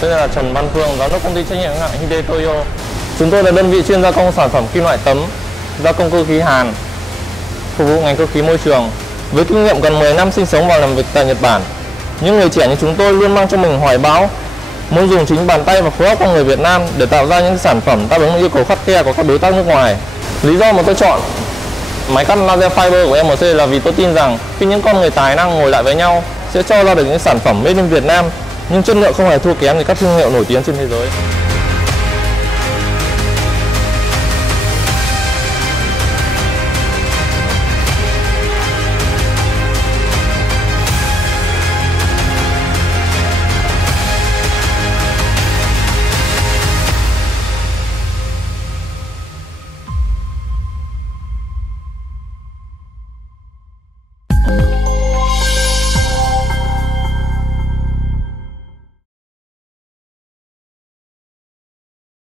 tôi tên là Trần Văn Phương, giám đốc công ty trách nhiệm hữu hạn Hyundai Toyo. Chúng tôi là đơn vị chuyên gia công sản phẩm kim loại tấm, gia công cơ khí hàn, phục vụ ngành cơ khí môi trường. Với kinh nghiệm gần 10 năm sinh sống và làm việc tại Nhật Bản, những người trẻ như chúng tôi luôn mang trong mình hoài bão, muốn dùng chính bàn tay và khối óc con người Việt Nam để tạo ra những sản phẩm đáp ứng yêu cầu khắt khe của các đối tác nước ngoài. Lý do mà tôi chọn máy cắt laser fiber của MC là vì tôi tin rằng khi những con người tài năng ngồi lại với nhau sẽ cho ra được những sản phẩm made in Việt Nam, nhưng chất lượng không hề thua kém gì các thương hiệu nổi tiếng trên thế giới.